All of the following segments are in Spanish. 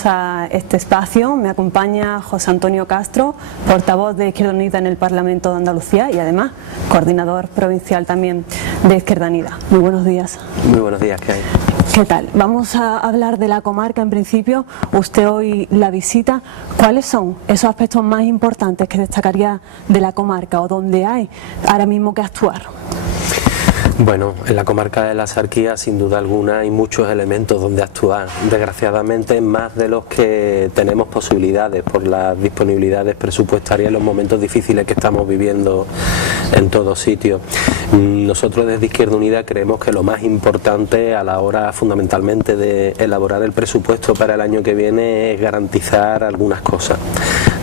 bienvenidos a este espacio. Me acompaña José Antonio Castro, portavoz de Izquierda Unida en el Parlamento de Andalucía y además coordinador provincial también de Izquierda Unida. Muy buenos días. Muy buenos días, ¿qué hay? ¿Qué tal? Vamos a hablar de la comarca en principio. Usted hoy la visita. ¿Cuáles son esos aspectos más importantes que destacaría de la comarca o donde hay ahora mismo que actuar? Bueno, en la comarca de la Axarquía sin duda alguna hay muchos elementos donde actuar, desgraciadamente más de los que tenemos posibilidades por las disponibilidades presupuestarias en los momentos difíciles que estamos viviendo en todos sitios. Nosotros desde Izquierda Unida creemos que lo más importante a la hora fundamentalmente de elaborar el presupuesto para el año que viene es garantizar algunas cosas.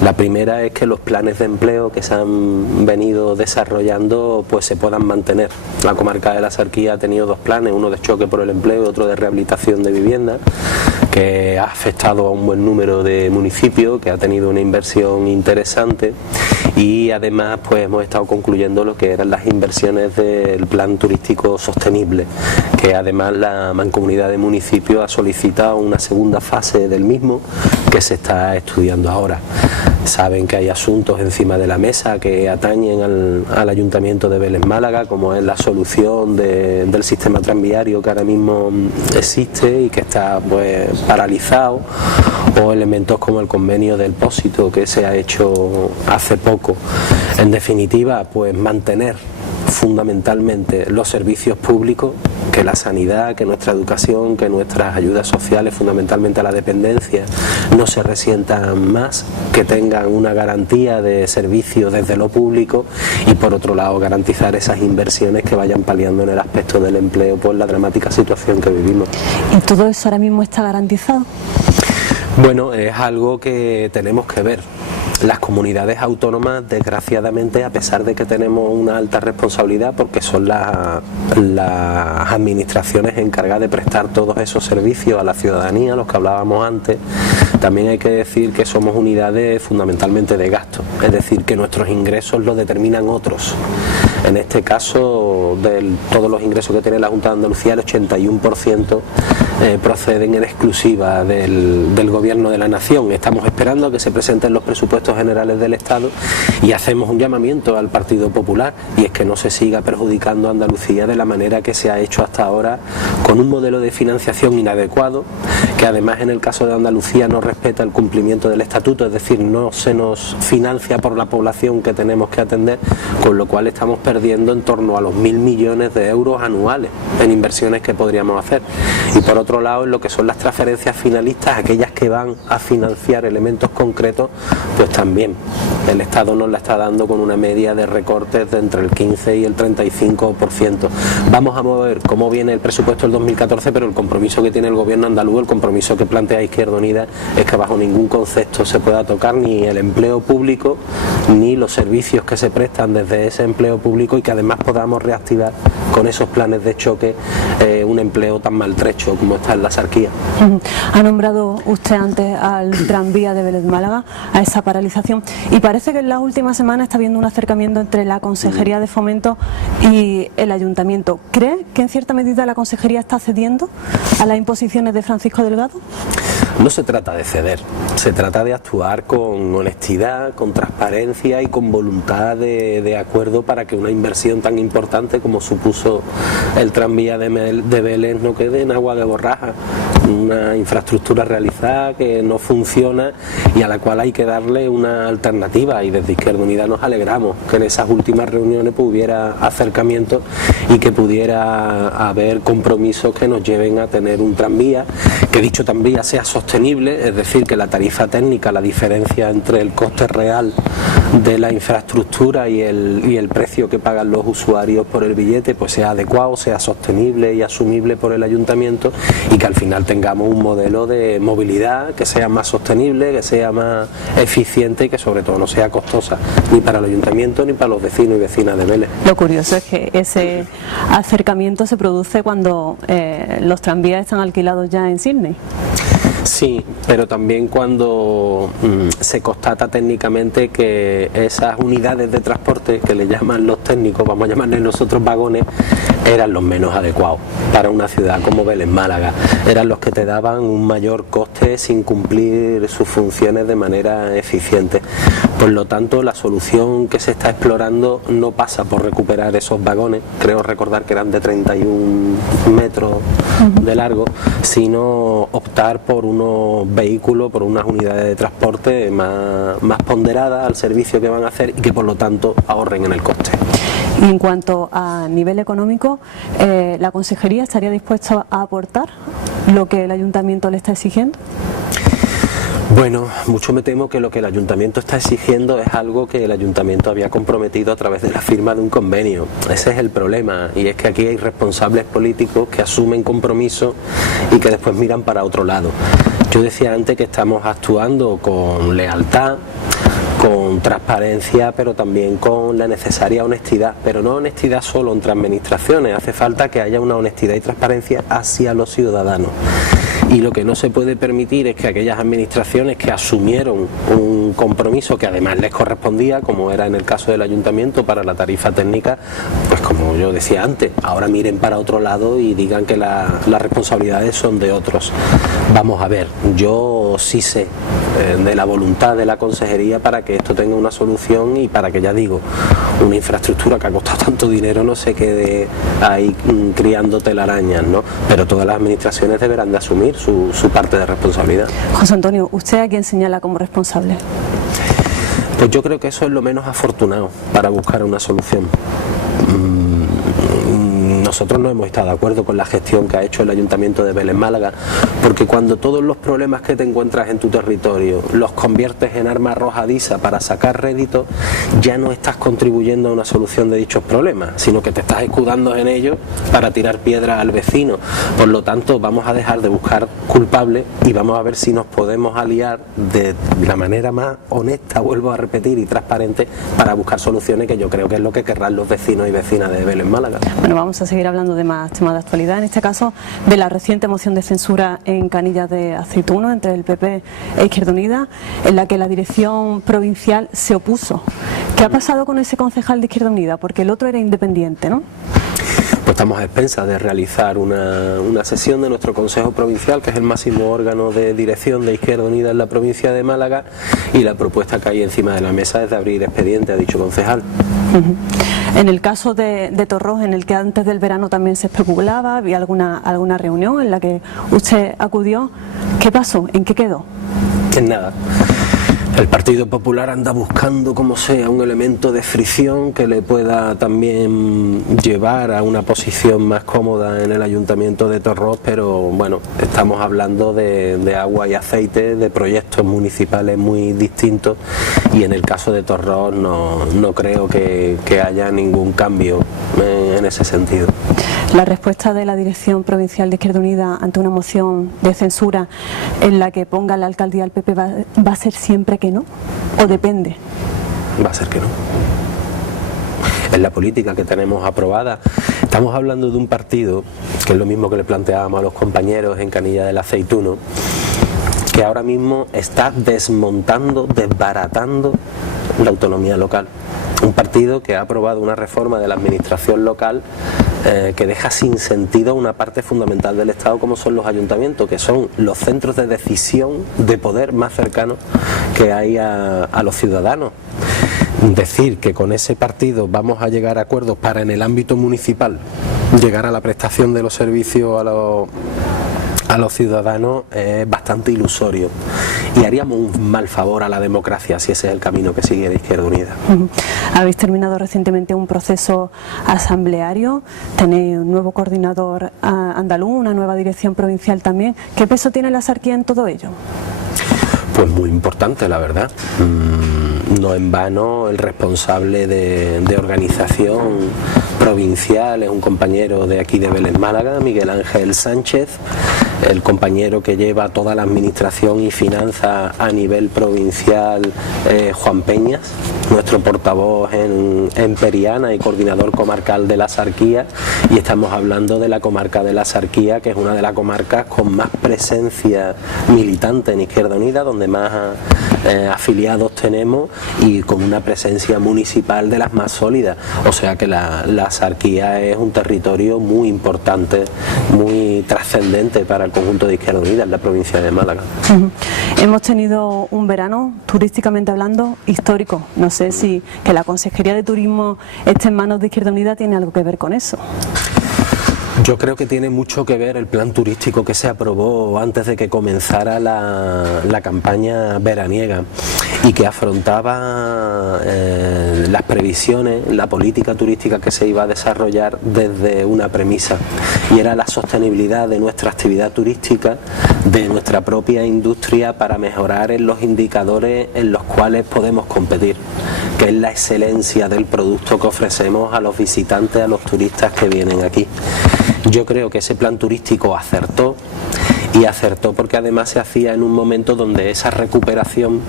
La primera es que los planes de empleo que se han venido desarrollando pues se puedan mantener. La comarca de la Axarquía ha tenido dos planes, uno de choque por el empleo y otro de rehabilitación de vivienda, que ha afectado a un buen número de municipios, que ha tenido una inversión interesante, y además pues hemos estado concluyendo lo que eran las inversiones del plan turístico sostenible, que además la Mancomunidad de Municipios ha solicitado una segunda fase del mismo que se está estudiando ahora. Saben que hay asuntos encima de la mesa que atañen al Ayuntamiento de Vélez Málaga, como es la solución del sistema tranviario que ahora mismo existe y que está pues paralizado, o elementos como el convenio del Pósito que se ha hecho hace poco. En definitiva, pues mantener fundamentalmente los servicios públicos, que la sanidad, que nuestra educación, que nuestras ayudas sociales, fundamentalmente a la dependencia, no se resientan más, que tengan una garantía de servicio desde lo público, y por otro lado garantizar esas inversiones que vayan paliando en el aspecto del empleo por la dramática situación que vivimos. ¿Y todo eso ahora mismo está garantizado? Bueno, es algo que tenemos que ver. Las comunidades autónomas, desgraciadamente, a pesar de que tenemos una alta responsabilidad, porque son las administraciones encargadas de prestar todos esos servicios a la ciudadanía, los que hablábamos antes, también hay que decir que somos unidades fundamentalmente de gasto, es decir, que nuestros ingresos los determinan otros. En este caso, de todos los ingresos que tiene la Junta de Andalucía, el 81% proceden en exclusiva del Gobierno de la Nación. Estamos esperando a que se presenten los presupuestos generales del Estado y hacemos un llamamiento al Partido Popular, y es que no se siga perjudicando a Andalucía de la manera que se ha hecho hasta ahora, con un modelo de financiación inadecuado, que además en el caso de Andalucía no respeta el cumplimiento del estatuto, es decir, no se nos financia por la población que tenemos que atender, con lo cual estamos perdiendo en torno a los 1.000 millones de euros anuales en inversiones que podríamos hacer. Y por otro lado, en lo que son las transferencias finalistas, aquellas que van a financiar elementos concretos, pues también el Estado nos la está dando con una media de recortes de entre el 15 y el 35%. Vamos a mover cómo viene el presupuesto del 2014, pero el compromiso que tiene el Gobierno andaluz, el compromiso que plantea Izquierda Unida, es que bajo ningún concepto se pueda tocar ni el empleo público ni los servicios que se prestan desde ese empleo público, y que además podamos reactivar con esos planes de choque un empleo tan maltrecho como está en la Axarquía. Ha nombrado usted antes al tranvía de Vélez Málaga, a esa paralización, y parece que en las últimas semanas está habiendo un acercamiento entre la Consejería de Fomento y el Ayuntamiento. ¿Cree que en cierta medida la Consejería está cediendo a las imposiciones de Francisco Delgado? No se trata de ceder, se trata de actuar con honestidad, con transparencia y con voluntad de acuerdo para que una inversión tan importante como supuso el tranvía de Vélez no quede en agua de borraja. Una infraestructura realizada que no funciona y a la cual hay que darle una alternativa, y desde Izquierda Unida nos alegramos que en esas últimas reuniones pues hubiera acercamiento y que pudiera haber compromisos que nos lleven a tener un tranvía, que dicho tranvía sea sostenible, es decir, que la tarifa técnica, la diferencia entre el coste real de la infraestructura y el precio que pagan los usuarios por el billete pues sea adecuado, sea sostenible y asumible por el Ayuntamiento, y que al final tengamos un modelo de movilidad que sea más sostenible, que sea más eficiente y que sobre todo no sea costosa ni para el Ayuntamiento ni para los vecinos y vecinas de Vélez. Lo curioso es que ese acercamiento se produce cuando los tranvías están alquilados ya en Sydney. Sí, pero también cuando se constata técnicamente que esas unidades de transporte que le llaman los técnicos, vamos a llamarles nosotros vagones, eran los menos adecuados para una ciudad como Vélez Málaga, eran los que te daban un mayor coste sin cumplir sus funciones de manera eficiente. Por lo tanto, la solución que se está explorando no pasa por recuperar esos vagones, creo recordar que eran de 31 metros de largo, sino optar por unos vehículos, por unas unidades de transporte más ponderadas al servicio que van a hacer y que por lo tanto ahorren en el coste. Y en cuanto a nivel económico, ¿la Consejería estaría dispuesta a aportar lo que el Ayuntamiento le está exigiendo? Bueno, mucho me temo que lo que el Ayuntamiento está exigiendo es algo que el Ayuntamiento había comprometido a través de la firma de un convenio. Ese es el problema, y es que aquí hay responsables políticos que asumen compromisos y que después miran para otro lado. Yo decía antes que estamos actuando con lealtad, con transparencia, pero también con la necesaria honestidad, pero no honestidad solo entre administraciones, hace falta que haya una honestidad y transparencia hacia los ciudadanos. Y lo que no se puede permitir es que aquellas administraciones que asumieron un compromiso que además les correspondía, como era en el caso del Ayuntamiento para la tarifa técnica, pues como yo decía antes, ahora miren para otro lado y digan que las responsabilidades son de otros. Vamos a ver, yo sí sé de la voluntad de la Consejería para que esto tenga una solución y para que, ya digo, una infraestructura que ha costado tanto dinero no se quede ahí criando telarañas, ¿no? Pero todas las administraciones deberán de asumir su parte de responsabilidad. José Antonio, ¿usted a quién señala como responsable? Pues yo creo que eso es lo menos afortunado para buscar una solución. Nosotros no hemos estado de acuerdo con la gestión que ha hecho el Ayuntamiento de Vélez Málaga, porque cuando todos los problemas que te encuentras en tu territorio los conviertes en arma arrojadiza para sacar rédito, ya no estás contribuyendo a una solución de dichos problemas, sino que te estás escudando en ellos para tirar piedras al vecino. Por lo tanto, vamos a dejar de buscar culpables y vamos a ver si nos podemos aliar de la manera más honesta, vuelvo a repetir, y transparente, para buscar soluciones, que yo creo que es lo que querrán los vecinos y vecinas de Vélez Málaga. Bueno, vamos a seguir hablando de más temas de actualidad, en este caso de la reciente moción de censura en Canillas de Aceituno entre el PP e Izquierda Unida, en la que la dirección provincial se opuso. ¿Qué ha pasado con ese concejal de Izquierda Unida? Porque el otro era independiente, ¿no? Pues estamos a expensas de realizar una sesión de nuestro Consejo Provincial, que es el máximo órgano de dirección de Izquierda Unida en la provincia de Málaga, y la propuesta que hay encima de la mesa es de abrir expediente a dicho concejal. En el caso de Torrós, en el que antes del verano también se especulaba, había alguna reunión en la que usted acudió, ¿qué pasó? ¿En qué quedó? En nada. El Partido Popular anda buscando como sea un elemento de fricción que le pueda también llevar a una posición más cómoda en el Ayuntamiento de Torrós, pero bueno, estamos hablando de agua y aceite, de proyectos municipales muy distintos, y en el caso de Torrós no creo que haya ningún cambio en ese sentido. La respuesta de la Dirección Provincial de Izquierda Unida ante una moción de censura en la que ponga la alcaldía al PP va a ser siempre que no, ¿o depende? Va a ser que no. Es la política que tenemos aprobada. Estamos hablando de un partido, que es lo mismo que le planteábamos a los compañeros en Canilla del Aceituno, que ahora mismo está desmontando, desbaratando la autonomía local. Un partido que ha aprobado una reforma de la administración local que deja sin sentido una parte fundamental del Estado, como son los ayuntamientos, que son los centros de decisión, de poder más cercanos que hay a los ciudadanos. Decir que con ese partido vamos a llegar a acuerdos para, en el ámbito municipal, llegar a la prestación de los servicios a los ciudadanos es bastante ilusorio, y haríamos un mal favor a la democracia si ese es el camino que sigue de Izquierda Unida. Habéis terminado recientemente un proceso asambleario, tenéis un nuevo coordinador andaluz, una nueva dirección provincial también. ¿Qué peso tiene la Sarquía en todo ello? Pues muy importante, la verdad. No en vano el responsable de organización provincial es un compañero de aquí de Vélez Málaga, Miguel Ángel Sánchez, el compañero que lleva toda la administración y finanzas a nivel provincial, Juan Peñas, nuestro portavoz en Periana y coordinador comarcal de la Sarquía, y estamos hablando de la comarca de la Sarquía, que es una de las comarcas con más presencia militante en Izquierda Unida, donde más afiliados tenemos y con una presencia municipal de las más sólidas, o sea que la Sarquía es un territorio muy importante, muy trascendente para el conjunto de Izquierda Unida en la provincia de Málaga. Hemos tenido un verano, turísticamente hablando, histórico. No sé si que la Consejería de Turismo esté en manos de Izquierda Unida tiene algo que ver con eso. Yo creo que tiene mucho que ver el plan turístico que se aprobó antes de que comenzara la campaña veraniega y que afrontaba las previsiones, la política turística que se iba a desarrollar desde una premisa, y era la sostenibilidad de nuestra actividad turística, de nuestra propia industria, para mejorar en los indicadores en los cuales podemos competir, que es la excelencia del producto que ofrecemos a los visitantes, a los turistas que vienen aquí. Yo creo que ese plan turístico acertó, y acertó porque además se hacía en un momento donde esa recuperación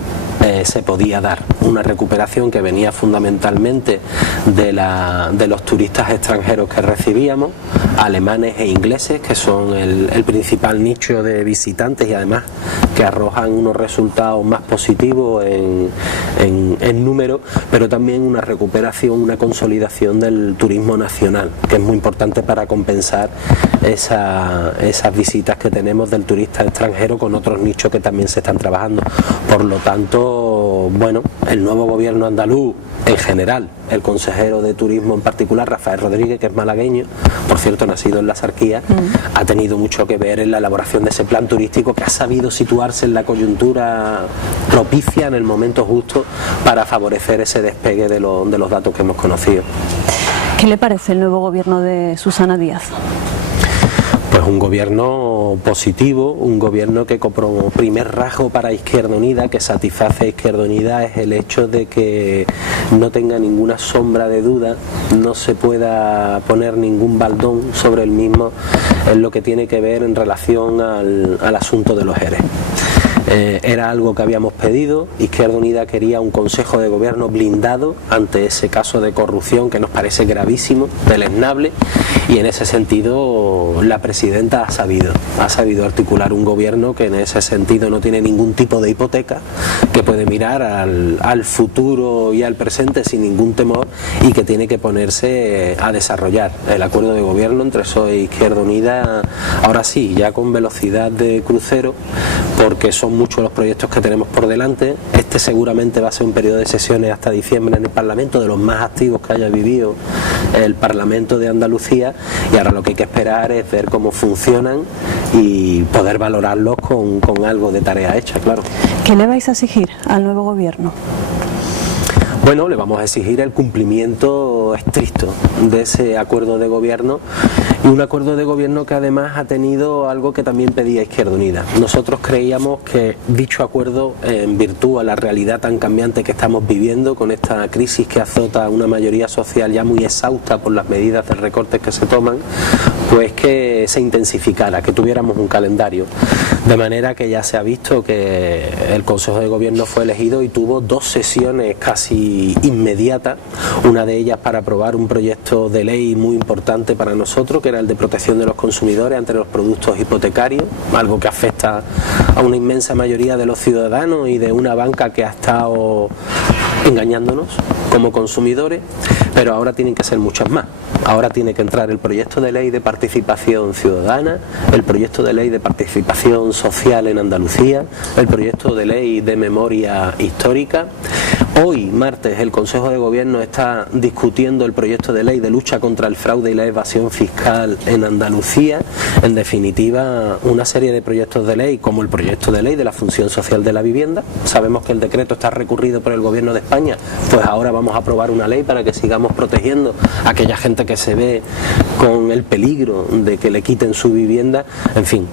se podía dar, una recuperación que venía fundamentalmente de los turistas extranjeros que recibíamos, alemanes e ingleses, que son el principal nicho de visitantes y además que arrojan unos resultados más positivos en número, pero también una recuperación, una consolidación del turismo nacional, que es muy importante para compensar esas visitas que tenemos del turista extranjero con otros nichos que también se están trabajando. Por lo tanto, bueno, el nuevo gobierno andaluz en general, el consejero de turismo en particular, Rafael Rodríguez, que es malagueño, por cierto nacido en la Sarquía, ha tenido mucho que ver en la elaboración de ese plan turístico, que ha sabido situarse en la coyuntura propicia, en el momento justo, para favorecer ese despegue de los datos que hemos conocido. ¿Qué le parece el nuevo gobierno de Susana Díaz? Pues un gobierno positivo, un gobierno que como primer rasgo para Izquierda Unida, que satisface a Izquierda Unida, es el hecho de que no tenga ninguna sombra de duda, no se pueda poner ningún baldón sobre el mismo en lo que tiene que ver en relación al asunto de los ERE. Era algo que habíamos pedido. Izquierda Unida quería un Consejo de Gobierno blindado ante ese caso de corrupción que nos parece gravísimo, deleznable, y en ese sentido la presidenta ha sabido articular un gobierno que en ese sentido no tiene ningún tipo de hipoteca, que puede mirar al futuro y al presente sin ningún temor, y que tiene que ponerse a desarrollar el acuerdo de gobierno entre PSOE e Izquierda Unida, ahora sí, ya con velocidad de crucero, porque son muchos los proyectos que tenemos por delante. Este seguramente va a ser un periodo de sesiones hasta diciembre en el Parlamento, de los más activos que haya vivido el Parlamento de Andalucía, y ahora lo que hay que esperar es ver cómo funcionan y poder valorarlos con algo de tarea hecha, claro. ¿Qué le vais a exigir al nuevo gobierno? Bueno, le vamos a exigir el cumplimiento estricto de ese acuerdo de gobierno, y un acuerdo de gobierno que además ha tenido algo que también pedía Izquierda Unida. Nosotros creíamos que dicho acuerdo, en virtud a la realidad tan cambiante que estamos viviendo, con esta crisis que azota a una mayoría social ya muy exhausta por las medidas de recortes que se toman, pues que se intensificara, que tuviéramos un calendario. De manera que ya se ha visto que el Consejo de Gobierno fue elegido y tuvo 2 sesiones casi inmediatas, una de ellas para aprobar un proyecto de ley muy importante para nosotros, que era el de protección de los consumidores ante los productos hipotecarios, algo que afecta a una inmensa mayoría de los ciudadanos y de una banca que ha estado engañándonos como consumidores, pero ahora tienen que ser muchas más. Ahora tiene que entrar el proyecto de ley de participación ciudadana, el proyecto de ley de participación social en Andalucía, el proyecto de ley de memoria histórica. Hoy, martes, el Consejo de Gobierno está discutiendo el proyecto de ley de lucha contra el fraude y la evasión fiscal en Andalucía. En definitiva, una serie de proyectos de ley, como el proyecto de ley de la función social de la vivienda. Sabemos que el decreto está recurrido por el Gobierno de España, pues ahora vamos a aprobar una ley para que sigamos protegiendo a aquella gente que se ve con el peligro de que le quiten su vivienda, en fin,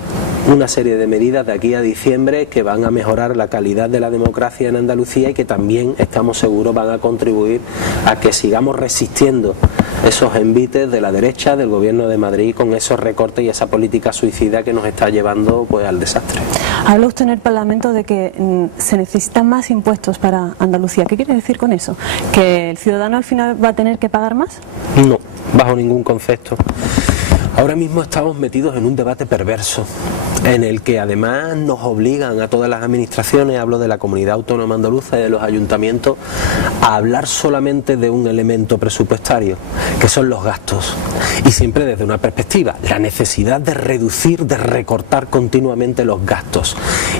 una serie de medidas de aquí a diciembre que van a mejorar la calidad de la democracia en Andalucía y que también estamos seguros van a contribuir a que sigamos resistiendo esos envites de la derecha, del gobierno de Madrid, con esos recortes y esa política suicida que nos está llevando pues al desastre. Habla usted en el Parlamento de que se necesitan más impuestos para Andalucía. ¿Qué quiere decir con eso? ¿Que el ciudadano al final va a tener que pagar más? No, bajo ningún concepto. Ahora mismo estamos metidos en un debate perverso en el que además nos obligan a todas las administraciones, hablo de la comunidad autónoma andaluza y de los ayuntamientos, a hablar solamente de un elemento presupuestario, que son los gastos, y siempre desde una perspectiva, la necesidad de reducir, de recortar continuamente los gastos,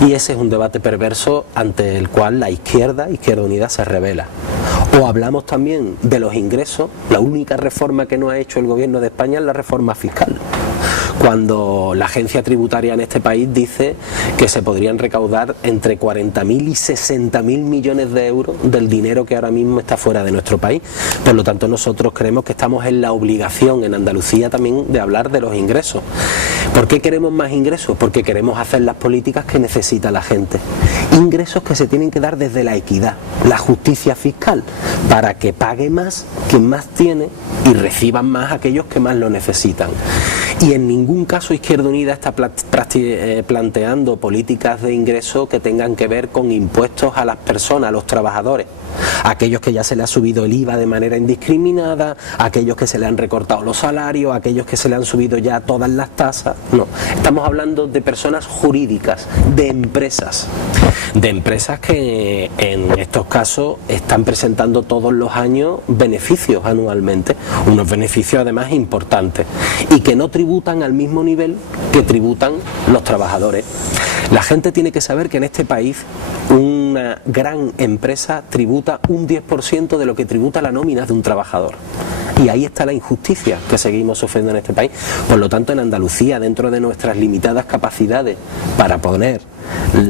y ese es un debate perverso ante el cual la Izquierda Unida se revela. O hablamos también de los ingresos. La única reforma que no ha hecho el gobierno de España es la reforma fiscal, cuando la agencia tributaria en este país dice que se podrían recaudar entre 40.000 y 60.000 millones de euros del dinero que ahora mismo está fuera de nuestro país. Por lo tanto, nosotros creemos que estamos en la obligación en Andalucía también de hablar de los ingresos. ¿Por qué queremos más ingresos? Porque queremos hacer las políticas que necesita la gente. Ingresos que se tienen que dar desde la equidad, la justicia fiscal, para que pague más quien más tiene y reciban más aquellos que más lo necesitan. Y en ningún caso Izquierda Unida está planteando políticas de ingreso que tengan que ver con impuestos a las personas, a los trabajadores, a aquellos que ya se les ha subido el IVA de manera indiscriminada, a aquellos que se les han recortado los salarios, a aquellos que se les han subido ya todas las tasas. No, estamos hablando de personas jurídicas, de empresas que en estos casos están presentando todos los años beneficios anualmente, unos beneficios además importantes, y que no tributan al mismo nivel que tributan los trabajadores. La gente tiene que saber que en este país una gran empresa tributa un 10% de lo que tributa la nómina de un trabajador. Y ahí está la injusticia que seguimos sufriendo en este país. Por lo tanto, en Andalucía, dentro de nuestras limitadas capacidades para poner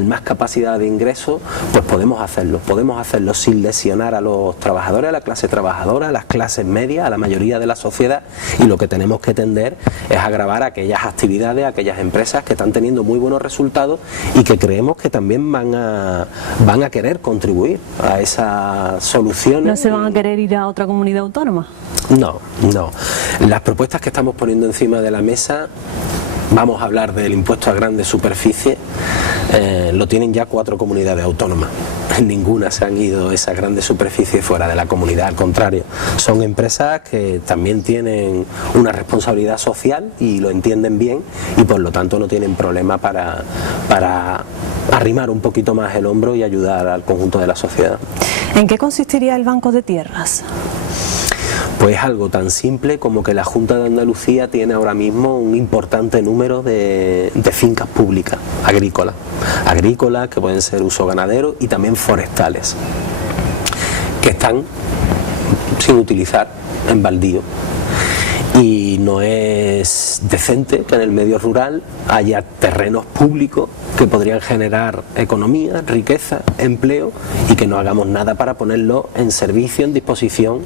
más capacidad de ingreso, pues podemos hacerlo sin lesionar a los trabajadores, a la clase trabajadora, a las clases medias, a la mayoría de la sociedad, y lo que tenemos que tender es agravar aquellas actividades, aquellas empresas que están teniendo muy buenos resultados y que creemos que también van a querer contribuir a esas soluciones. ¿No se van a querer ir a otra comunidad autónoma? No. Las propuestas que estamos poniendo encima de la mesa, vamos a hablar del impuesto a grandes superficies, lo tienen ya 4 comunidades autónomas. En ninguna se han ido esas grandes superficies fuera de la comunidad, al contrario, son empresas que también tienen una responsabilidad social y lo entienden bien, y por lo tanto no tienen problema para arrimar un poquito más el hombro y ayudar al conjunto de la sociedad. ¿En qué consistiría el Banco de Tierras? Pues algo tan simple como que la Junta de Andalucía tiene ahora mismo un importante número de fincas públicas agrícolas que pueden ser uso ganadero y también forestales, que están sin utilizar, en baldío. Y no es decente que en el medio rural haya terrenos públicos que podrían generar economía, riqueza, empleo, y que no hagamos nada para ponerlo en servicio, en disposición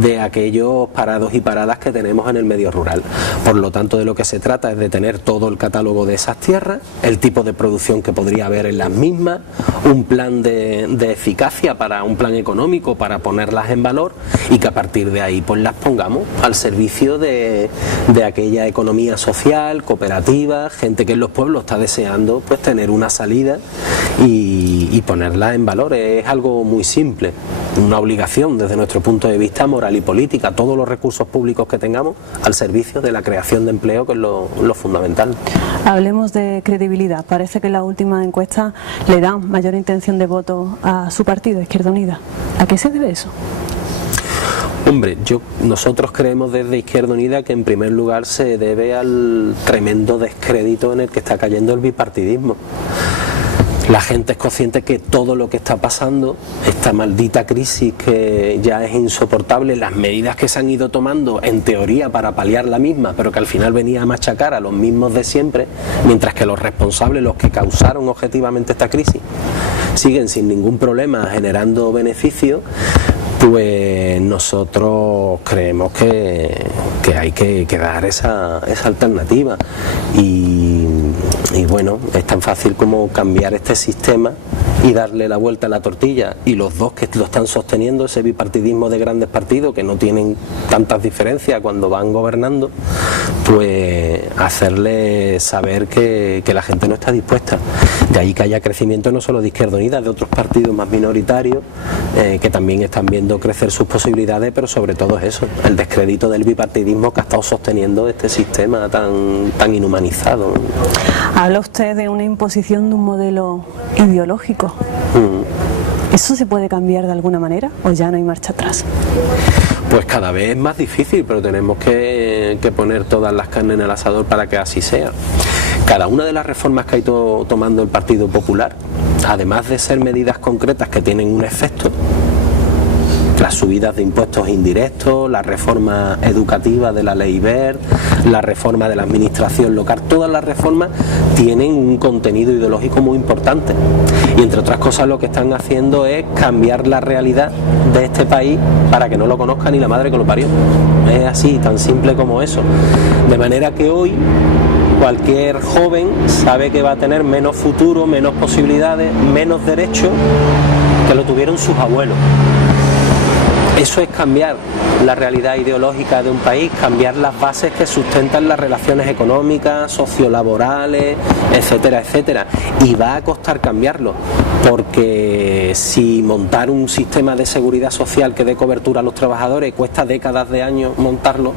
de aquellos parados y paradas que tenemos en el medio rural. Por lo tanto, de lo que se trata es de tener todo el catálogo de esas tierras, el tipo de producción que podría haber en las mismas, un plan de eficacia, un plan económico para ponerlas en valor, y que a partir de ahí pues las pongamos al servicio de aquella economía social, cooperativa, gente que en los pueblos está deseando pues tener una salida y ponerla en valor. Es algo muy simple, una obligación desde nuestro punto de vista moral y política, todos los recursos públicos que tengamos al servicio de la creación de empleo, que es lo fundamental. Hablemos de credibilidad. Parece que la última encuesta le da mayor intención de voto a su partido, Izquierda Unida. ¿A qué se debe eso? Hombre, nosotros creemos desde Izquierda Unida que en primer lugar se debe al tremendo descrédito en el que está cayendo el bipartidismo. La gente es consciente que todo lo que está pasando, esta maldita crisis que ya es insoportable, las medidas que se han ido tomando en teoría para paliar la misma, pero que al final venía a machacar a los mismos de siempre, mientras que los responsables, los que causaron objetivamente esta crisis, siguen sin ningún problema generando beneficios, pues nosotros creemos que hay que dar esa alternativa y bueno, es tan fácil como cambiar este sistema y darle la vuelta a la tortilla, y los dos que lo están sosteniendo, ese bipartidismo de grandes partidos que no tienen tantas diferencias cuando van gobernando, pues hacerle saber que la gente no está dispuesta. De ahí que haya crecimiento no solo de Izquierda Unida, de otros partidos más minoritarios que también están viendo crecer sus posibilidades, pero sobre todo es eso, el descrédito del bipartidismo que ha estado sosteniendo este sistema tan inhumanizado. Habla usted de una imposición de un modelo ideológico. ¿Eso se puede cambiar de alguna manera o ya no hay marcha atrás? Pues cada vez es más difícil, pero tenemos que poner todas las carnes en el asador para que así sea. Cada una de las reformas que ha ido tomando el Partido Popular, además de ser medidas concretas que tienen un efecto, las subidas de impuestos indirectos, la reforma educativa de la Ley Wert, la reforma de la administración local, todas las reformas tienen un contenido ideológico muy importante, y entre otras cosas lo que están haciendo es cambiar la realidad de este país para que no lo conozca ni la madre que lo parió. Es así, tan simple como eso, de manera que hoy cualquier joven sabe que va a tener menos futuro, menos posibilidades, menos derechos que lo tuvieron sus abuelos. Eso es cambiar la realidad ideológica de un país, cambiar las bases que sustentan las relaciones económicas, sociolaborales, etcétera, etcétera. Y va a costar cambiarlo, porque si montar un sistema de seguridad social que dé cobertura a los trabajadores cuesta décadas de años montarlo,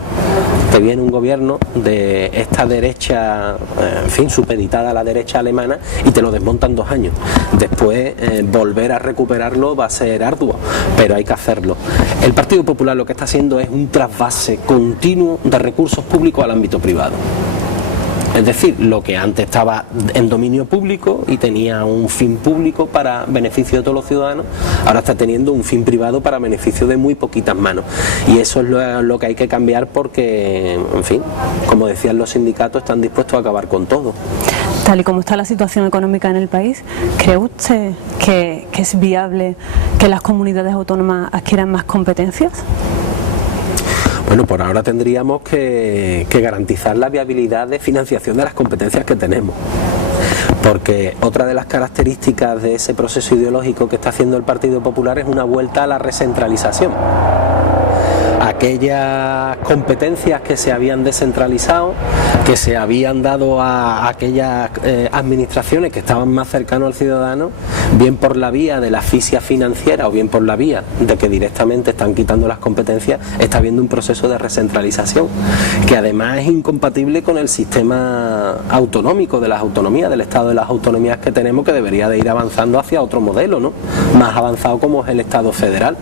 te viene un gobierno de esta derecha, en fin, supeditada a la derecha alemana, y te lo desmontan 2 años. Después volver a recuperarlo va a ser arduo, pero hay que hacerlo. El Partido Popular lo que está haciendo es un trasvase continuo de recursos públicos al ámbito privado. Es decir, lo que antes estaba en dominio público y tenía un fin público para beneficio de todos los ciudadanos, ahora está teniendo un fin privado para beneficio de muy poquitas manos. Y eso es lo que hay que cambiar, porque, en fin, como decían los sindicatos, están dispuestos a acabar con todo. Tal y como está la situación económica en el país, ¿cree usted que es viable que las comunidades autónomas adquieran más competencias? Bueno, por ahora tendríamos que garantizar la viabilidad de financiación de las competencias que tenemos. Porque otra de las características de ese proceso ideológico que está haciendo el Partido Popular es una vuelta a la recentralización. Aquellas competencias que se habían descentralizado, que se habían dado a aquellas administraciones que estaban más cercanos al ciudadano, bien por la vía de la asfixia financiera o bien por la vía de que directamente están quitando las competencias, está habiendo un proceso de recentralización que además es incompatible con el sistema autonómico de las autonomías, del Estado de las autonomías que tenemos, que debería de ir avanzando hacia otro modelo, ¿no?, más avanzado, como es el Estado federal.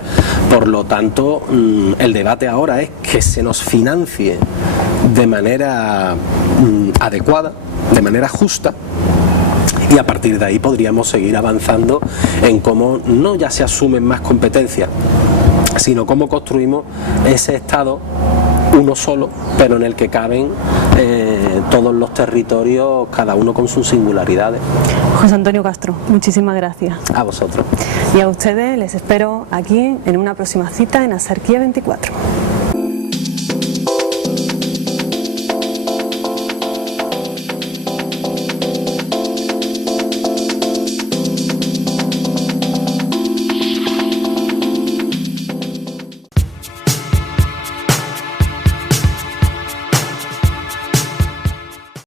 Por lo tanto, el debate ahora es que se nos financie de manera adecuada, de manera justa, y a partir de ahí podríamos seguir avanzando en cómo no ya se asumen más competencias, sino cómo construimos ese Estado uno solo, pero en el que caben todos los territorios, cada uno con sus singularidades. José Antonio Castro, muchísimas gracias. A vosotros. Y a ustedes les espero aquí en una próxima cita en Asarquía 24.